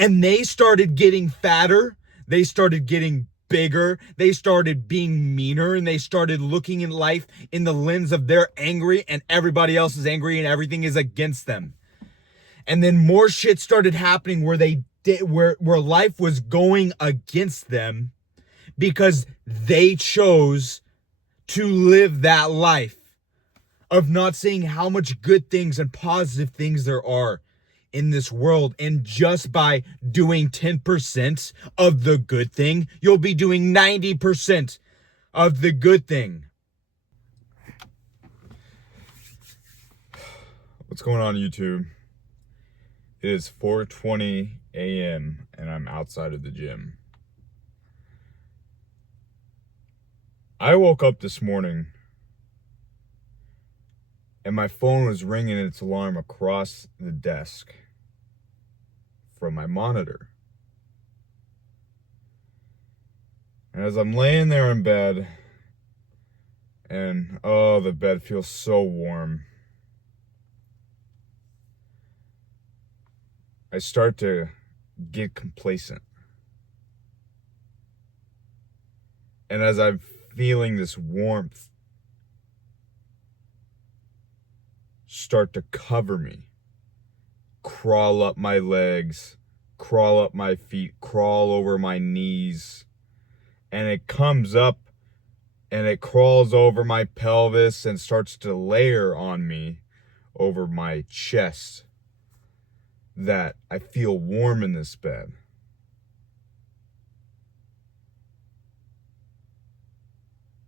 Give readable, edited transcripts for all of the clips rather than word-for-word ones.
And they started getting fatter. They started getting bigger. They started being meaner, and they started looking in life in the lens of they're angry and everybody else is angry and everything is against them. And then more shit started happening where they did where life was going against them because they chose to live that life of not seeing how much good things and positive things there are in this world. And just by doing 10% of the good thing, you'll be doing 90% of the good thing. What's going on, YouTube? It is 4:20 a.m. and I'm outside of the gym. I woke up this morning and my phone was ringing its alarm across the desk from my monitor. And as I'm laying there in bed, and oh, the bed feels so warm, I start to get complacent. And as I'm feeling this warmth start to cover me, crawl up my legs, crawl up my feet, crawl over my knees, and it comes up and it crawls over my pelvis and starts to layer on me over my chest, that I feel warm in this bed.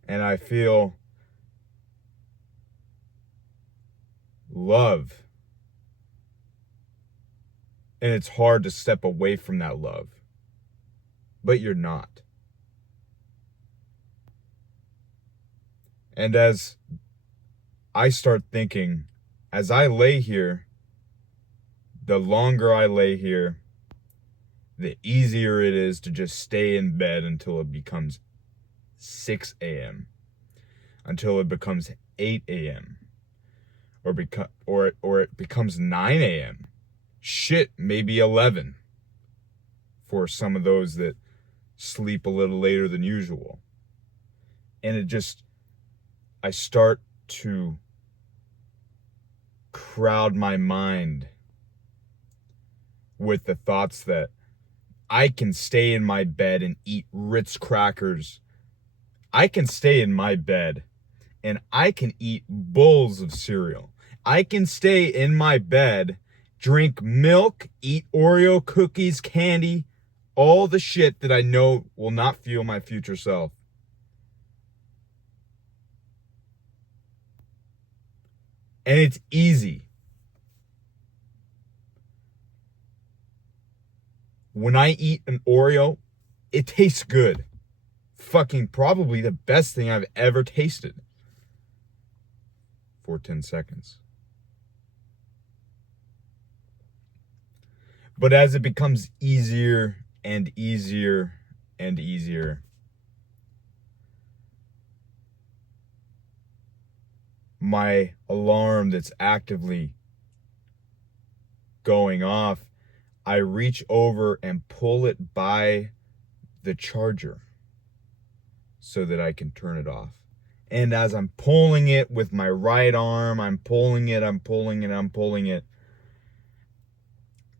And I feel love. And it's hard to step away from that love. But you're not. And as I start thinking, as I lay here, the longer I lay here, the easier it is to just stay in bed until it becomes 6 a.m., until it becomes 8 a.m., or it becomes 9 a.m. Shit, maybe 11 for some of those that sleep a little later than usual. And I start to crowd my mind with the thoughts that I can stay in my bed and eat Ritz crackers. I can stay in my bed and I can eat bowls of cereal. I can stay in my bed, drink milk, eat Oreo cookies, candy, all the shit that I know will not fuel my future self. And it's easy. When I eat an Oreo, it tastes good. Fucking probably the best thing I've ever tasted. For 10 seconds. But as it becomes easier and easier and easier, my alarm that's actively going off, I reach over and pull it by the charger so that I can turn it off. And as I'm pulling it with my right arm, I'm pulling it,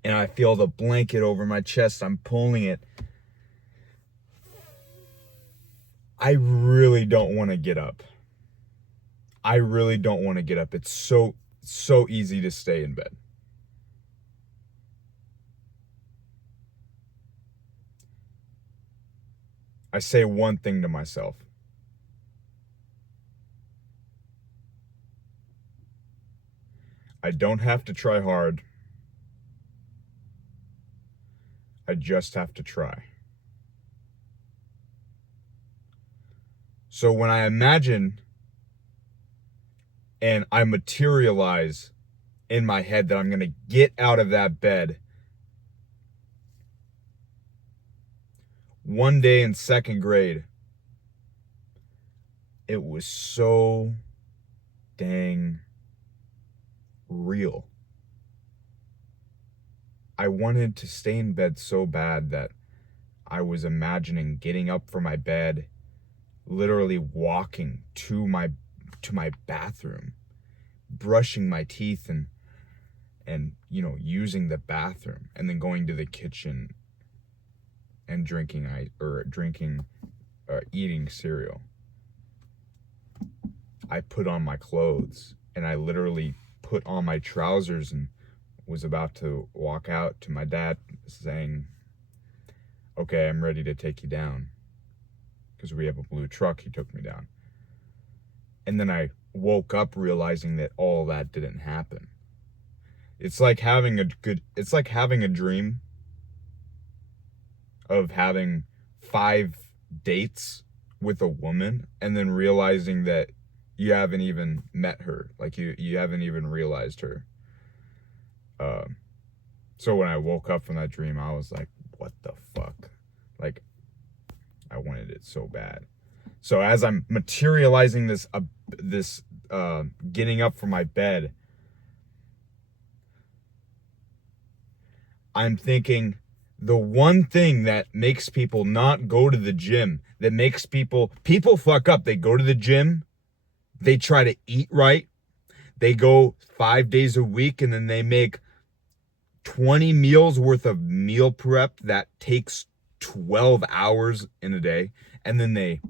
and I feel the blanket over my chest, I'm pulling it. I really don't want to get up. I really don't want to get up. It's so easy to stay in bed. I say one thing to myself. I don't have to try hard. I just have to try. So when I imagine and I materialize in my head that I'm going to get out of that bed, one day in second grade, it was so dang real. I wanted to stay in bed so bad that I was imagining getting up from my bed, literally walking to my bathroom, brushing my teeth and using the bathroom, and then going to the kitchen and eating cereal. I put on my clothes, and I literally put on my trousers and was about to walk out to my dad saying, okay, I'm ready to take you down, because we have a blue truck. He took me down. And then I woke up realizing that all that didn't happen. It's like having a dream of having 5 dates with a woman and then realizing that you haven't even met her. Like you haven't even realized her. So when I woke up from that dream, I was like, what the fuck? Like, I wanted it so bad. So as I'm materializing this getting up from my bed, I'm thinking the one thing that makes people not go to the gym, that makes people fuck up. They go to the gym, they try to eat right, they go 5 days a week, and then they make 20 meals worth of meal prep that takes 12 hours in a day, and then they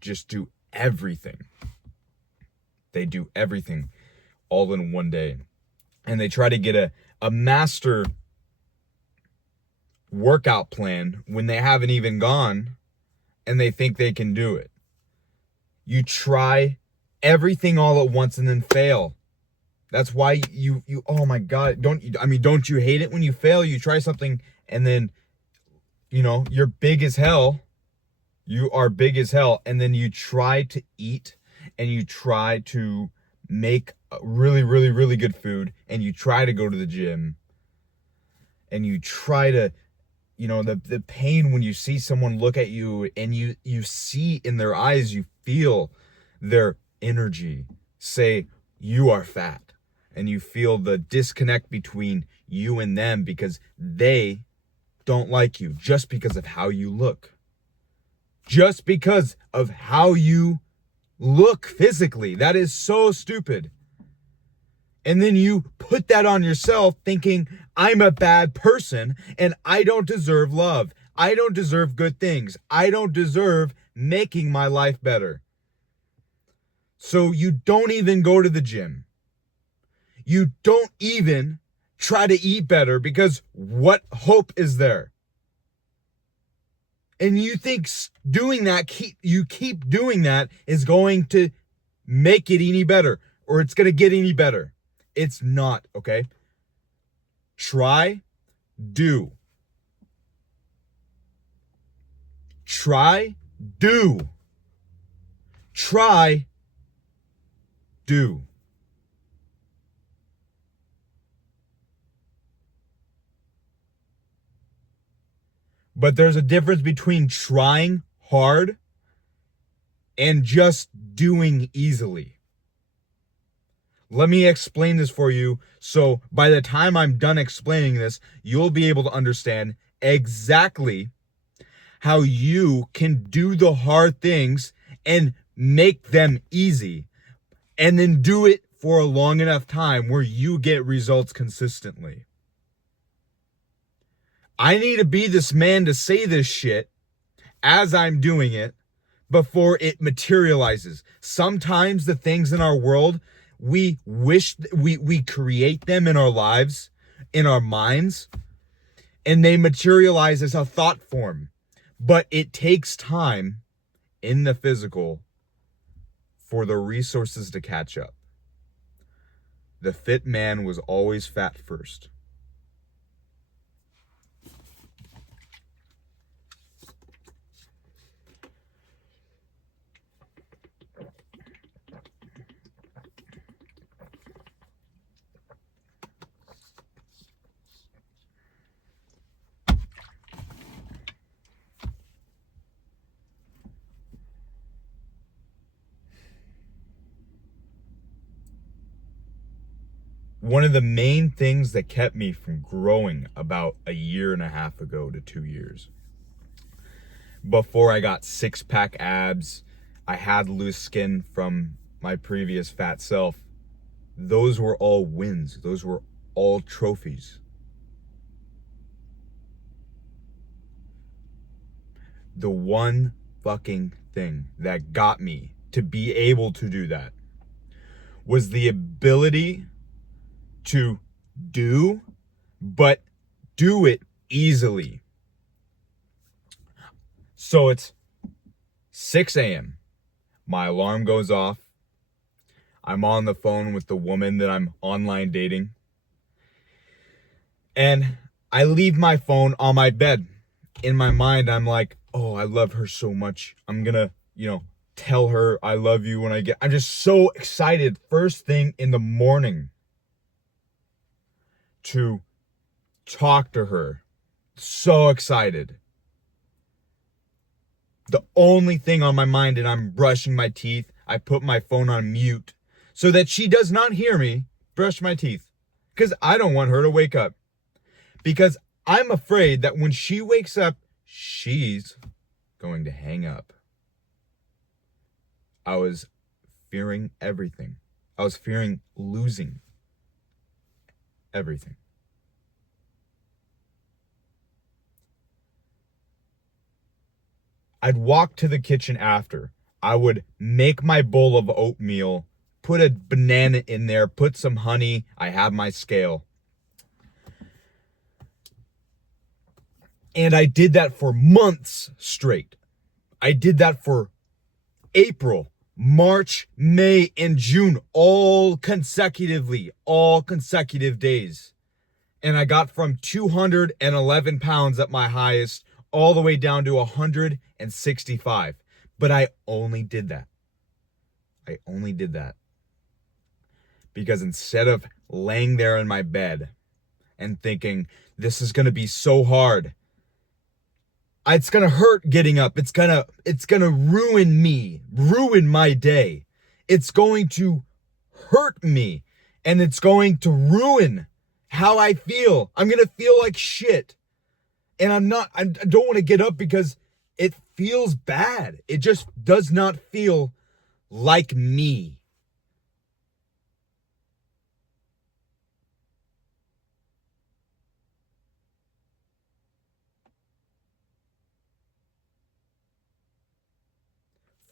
just do everything. They do everything all in one day. And they try to get a master workout plan when they haven't even gone, and they think they can do it. You try everything all at once and then fail. That's why you oh my God, don't you hate it when you fail? You try something and then, you're big as hell. You are big as hell. And then you try to eat and you try to make really, really, really good food, and you try to go to the gym, and you try to, the pain when you see someone look at you and you see in their eyes, you feel their energy say you are fat, and you feel the disconnect between you and them because they don't like you just because of how you look. Just because of how you look physically. That is so stupid. And then you put that on yourself thinking, I'm a bad person and I don't deserve love. I don't deserve good things. I don't deserve making my life better. So you don't even go to the gym. You don't even try to eat better, because what hope is there? And you think doing that, you keep doing that is going to make it any better, or it's going to get any better. It's not, okay? Try, do. Try, do. Try, do. But there's a difference between trying hard and just doing easily. Let me explain this for you, so by the time I'm done explaining this, you'll be able to understand exactly how you can do the hard things and make them easy, and then do it for a long enough time where you get results consistently. I need to be this man to say this shit as I'm doing it before it materializes. Sometimes the things in our world, we wish we create them in our lives, in our minds, and they materialize as a thought form. But it takes time in the physical for the resources to catch up. The fit man was always fat first. one of the main things that kept me from growing about a year and a half ago to 2 years, before I got six-pack abs, I had loose skin from my previous fat self, those were all wins. Those were all trophies. The one fucking thing that got me to be able to do that was the ability to do, but do it easily. So it's 6 a.m. My alarm goes off. I'm on the phone with the woman that I'm online dating. And I leave my phone on my bed. In my mind, I'm like, oh, I love her so much. I'm gonna, tell her I love you when I'm just so excited first thing in the morning to talk to her. So excited. The only thing on my mind, and I'm brushing my teeth, I put my phone on mute so that she does not hear me brush my teeth. Because I don't want her to wake up. Because I'm afraid that when she wakes up, she's going to hang up. I was fearing everything. I was fearing losing everything. I'd walk to the kitchen after. I would make my bowl of oatmeal, put a banana in there, put some honey. I have my scale. And I did that for months straight. I did that for April, March, May, and June, all consecutive days. And I got from 211 pounds at my highest all the way down to 165. But I only did that. Because instead of laying there in my bed and thinking, this is going to be so hard, it's going to hurt getting up. It's going to ruin me, ruin my day. It's going to hurt me, and it's going to ruin how I feel. I'm going to feel like shit. And I don't want to get up because it feels bad. It just does not feel like me.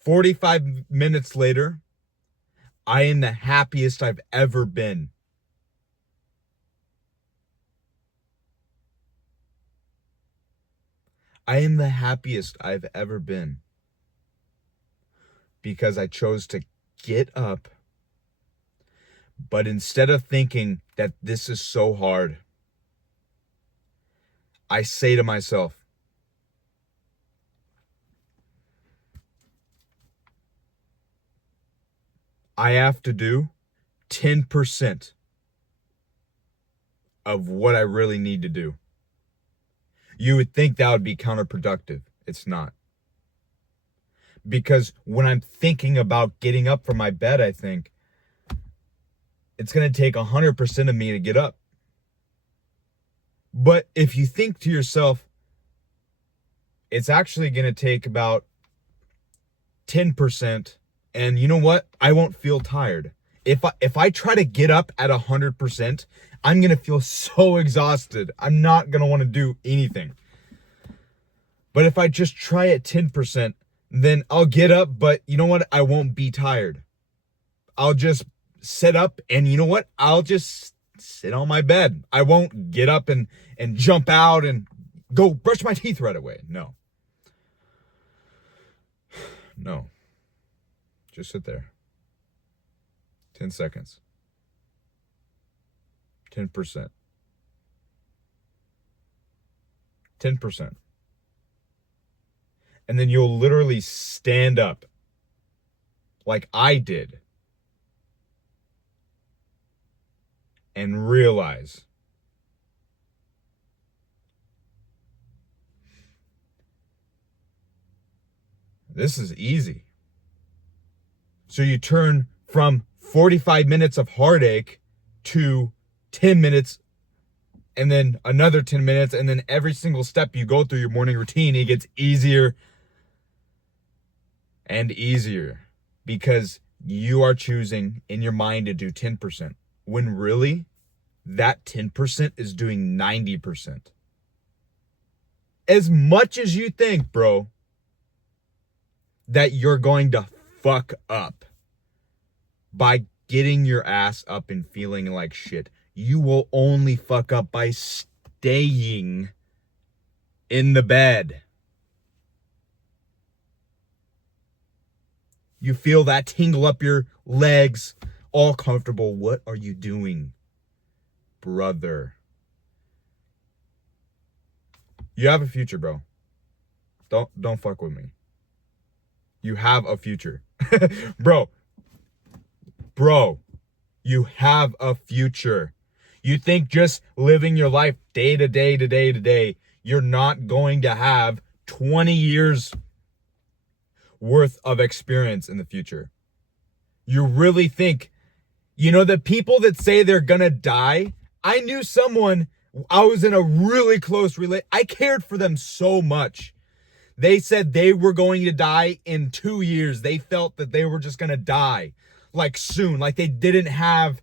"45 minutes later, I am the happiest I've ever been. I am the happiest I've ever been because I chose to get up, but instead of thinking that this is so hard, I say to myself, I have to do 10% of what I really need to do. You would think that would be counterproductive. It's not. Because when I'm thinking about getting up from my bed, I think it's going to take 100% of me to get up. But if you think to yourself, it's actually going to take about 10%, and you know what? I won't feel tired. If I try to get up at 100%, I'm going to feel so exhausted. I'm not going to want to do anything. But if I just try at 10%, then I'll get up, but you know what? I won't be tired. I'll just sit up, and you know what? I'll just sit on my bed. I won't get up and jump out and go brush my teeth right away. No. Just sit there. 10 seconds. 10%. 10%. And then you'll literally stand up like I did and realize this is easy. So you turn from 45 minutes of heartache to 10 minutes, and then another 10 minutes, and then every single step you go through your morning routine, it gets easier and easier because you are choosing in your mind to do 10% when really that 10% is doing 90%. As much as you think, bro, that you're going to fuck up by getting your ass up and feeling like shit, you will only fuck up by staying in the bed. You feel that tingle up your legs, all comfortable. What are you doing, brother? You have a future, bro. Don't fuck with me. You have a future. Bro, you have a future. You think just living your life day to day to day to day, you're not going to have 20 years worth of experience in the future. You really think, the people that say they're gonna die, I knew someone, I was in a really close I cared for them so much. They said they were going to die in 2 years. They felt that they were just gonna die like soon, like they didn't have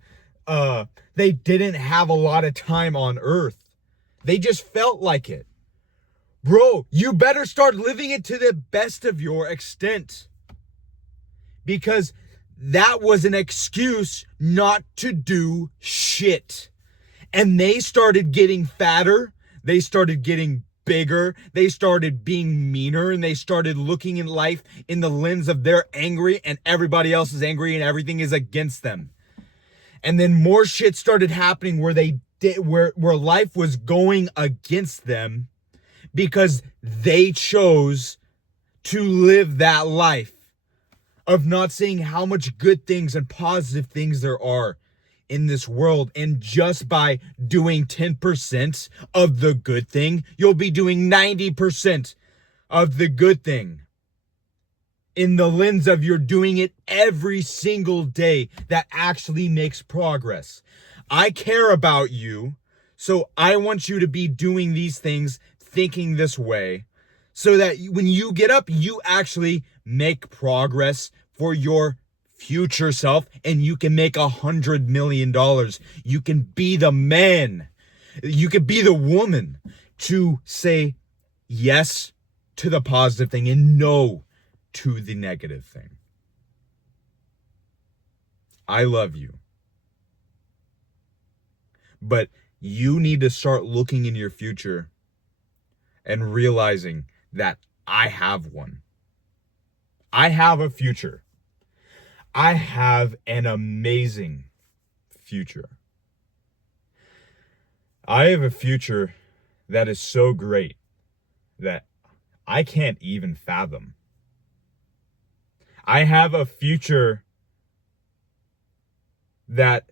a lot of time on earth. They just felt like it. Bro, you better start living it to the best of your extent. Because that was an excuse not to do shit. And they started getting fatter. They started getting bigger. They started being meaner. And they started looking at life in the lens of they're angry and everybody else is angry and everything is against them. And then more shit started happening where life was going against them because they chose to live that life of not seeing how much good things and positive things there are in this world. And just by doing 10% of the good thing, you'll be doing 90% of the good thing. In the lens of you're doing it every single day, that actually makes progress. I care about you, so I want you to be doing these things, thinking this way, so that when you get up, you actually make progress for your future self, and you can make $100 million. You can be the man, you can be the woman to say yes to the positive thing and no to the negative thing. I love you. But you need to start looking in your future and realizing that I have one. I have a future. I have an amazing future. I have a future that is so great that I can't even fathom. I have a future that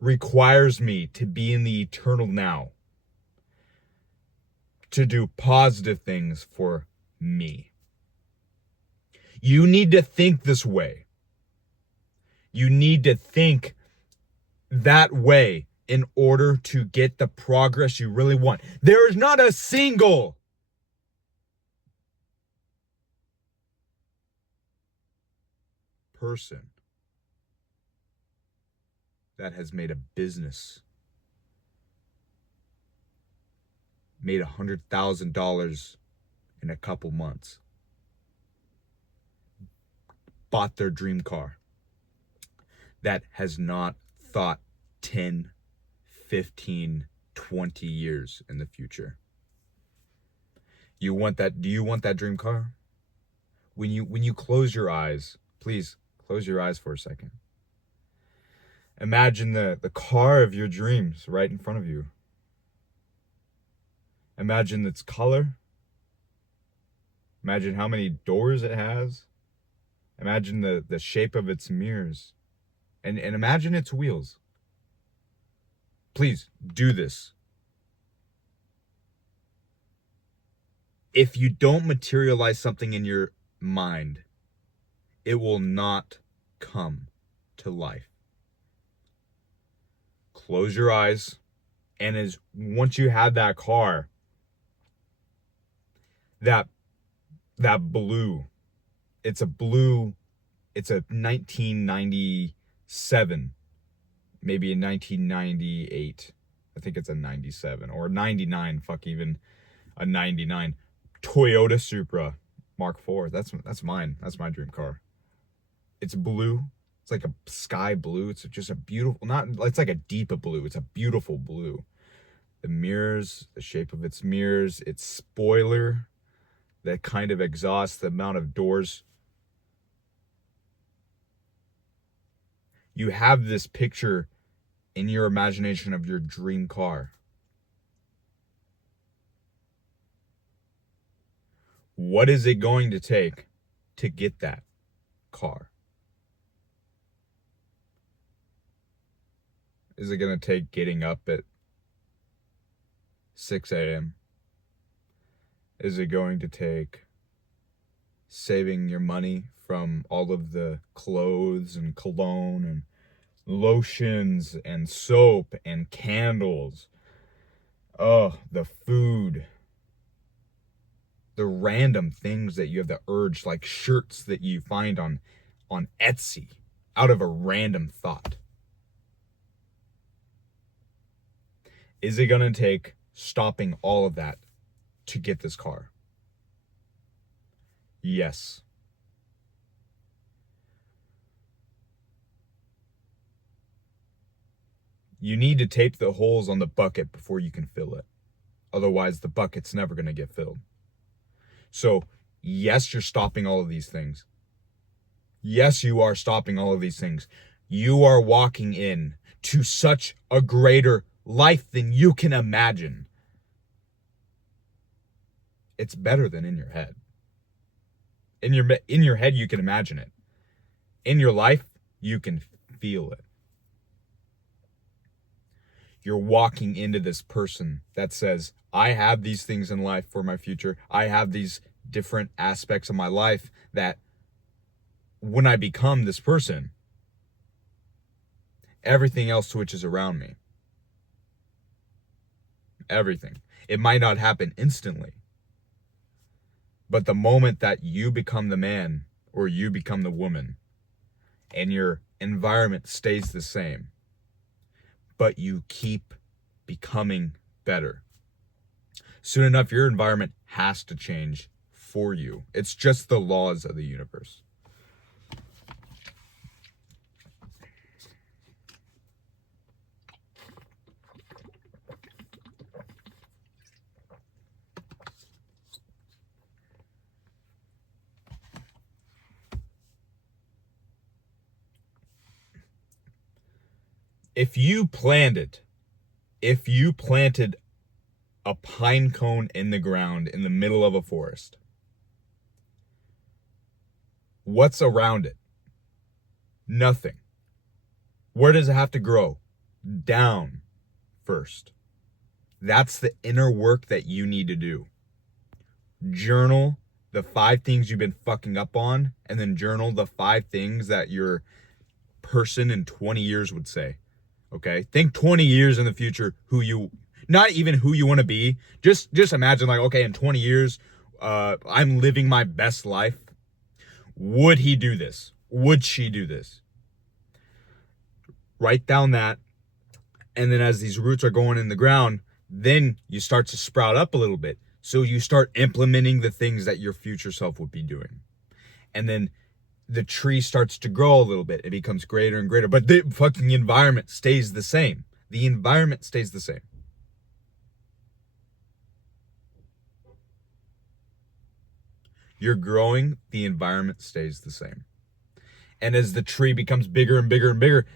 requires me to be in the eternal now, to do positive things for me. You need to think this way. You need to think that way in order to get the progress you really want. There is not a single person that has made a business, made $100,000 in a couple months, bought their dream car, that has not thought 10, 15, 20 years in the future. You want that? Do you want that dream car? When you close your eyes, please close your eyes for a second. Imagine the car of your dreams right in front of you. Imagine its color. Imagine how many doors it has. Imagine the shape of its mirrors. And imagine its wheels. Please do this. If you don't materialize something in your mind, it will not come to life. close your eyes, and once you have that car, that blue, it's a 1997, maybe a 1998. I think it's a 97 or 99, fuck, even a 99 Toyota Supra Mark IV. That's mine. That's my dream car. It's blue. It's like a sky blue. It's just a beautiful, it's like a deep blue. It's a beautiful blue. The mirrors, the shape of its mirrors, its spoiler, that kind of exhaust, the amount of doors. You have this picture in your imagination of your dream car. What is it going to take to get that car? Is it going to take getting up at 6 a.m.? Is it going to take saving your money from all of the clothes and cologne and lotions and soap and candles? Oh, the food. The random things that you have the urge, like shirts that you find on Etsy out of a random thought. Is it going to take stopping all of that to get this car? Yes. You need to tape the holes on the bucket before you can fill it. Otherwise, the bucket's never going to get filled. So, yes, you're stopping all of these things. Yes, you are stopping all of these things. You are walking in to such a greater life than you can imagine. It's better than in your head. In your head, you can imagine it. In your life, you can feel it. You're walking into this person that says, I have these things in life for my future. I have these different aspects of my life that when I become this person, everything else switches around me. Everything. It might not happen instantly, but the moment that you become the man or you become the woman and your environment stays the same, but you keep becoming better, soon enough, your environment has to change for you. It's just the laws of the universe. If you planted a pine cone in the ground in the middle of a forest, what's around it? Nothing. Where does it have to grow? Down first. That's the inner work that you need to do. Journal the 5 things you've been fucking up on, and then journal the 5 things that your person in 20 years would say. Okay? Think 20 years in the future, not even who you want to be. Just imagine, like, okay, in 20 years, I'm living my best life. Would he do this? Would she do this? Write down that. And then as these roots are going in the ground, then you start to sprout up a little bit. So you start implementing the things that your future self would be doing. And then the tree starts to grow a little bit. It becomes greater and greater. But the fucking environment stays the same. The environment stays the same. You're growing, the environment stays the same. And as the tree becomes bigger and bigger and bigger,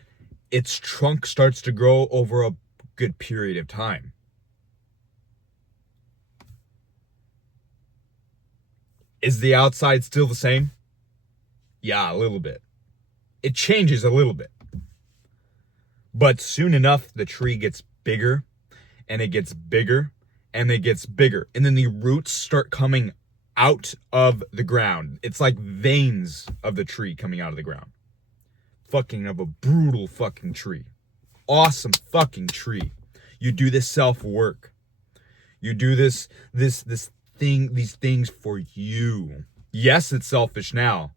its trunk starts to grow over a good period of time. Is the outside still the same? Yeah, a little bit. It changes a little bit. But soon enough, the tree gets bigger, and it gets bigger, and it gets bigger. And then the roots start coming out of the ground. It's like veins of the tree coming out of the ground. Fucking of a brutal fucking tree. awesome fucking tree. You do this self-work. You do these things for you. Yes, it's selfish now.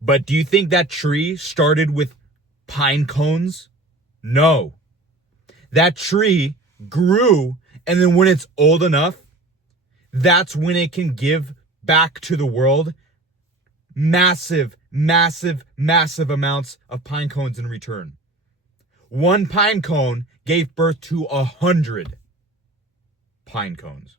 But do you think that tree started with pine cones? No. That tree grew, and then when it's old enough, that's when it can give back to the world massive, massive, massive amounts of pine cones in return. One pine cone gave birth to 100 pine cones.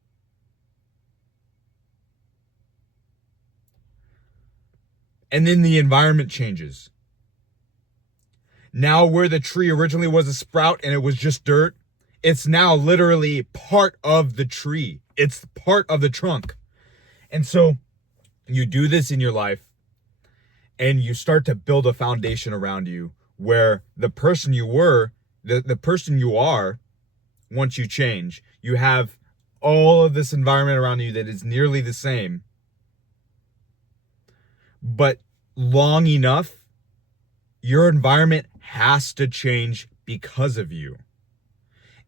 And then the environment changes. Now where the tree originally was a sprout and it was just dirt, it's now literally part of the tree. It's part of the trunk. And so you do this in your life and you start to build a foundation around you where the person you were, the person you are, once you change, you have all of this environment around you that is nearly the same. But long enough, your environment has to change because of you.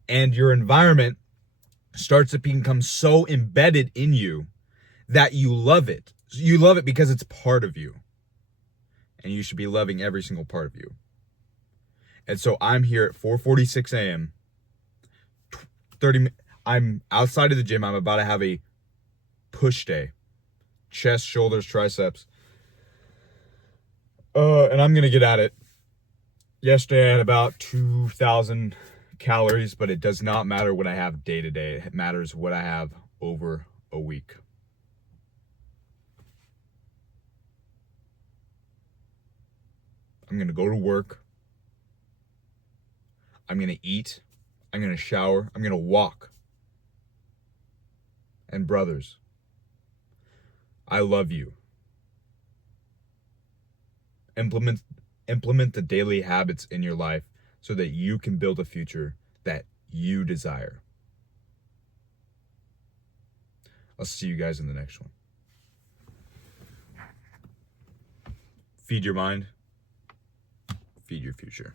And your environment starts to become so embedded in you that you love it. You love it because it's part of you. And you should be loving every single part of you. And so I'm here at 4:46 a.m. I'm outside of the gym. I'm about to have a push day. Chest, shoulders, triceps. And I'm going to get at it. Yesterday I had about 2,000 calories, but it does not matter what I have day to day. It matters what I have over a week. I'm going to go to work. I'm going to eat. I'm going to shower. I'm going to walk. And brothers, I love you. Implement the daily habits in your life so that you can build a future that you desire. I'll see you guys in the next one. Feed your mind. Feed your future.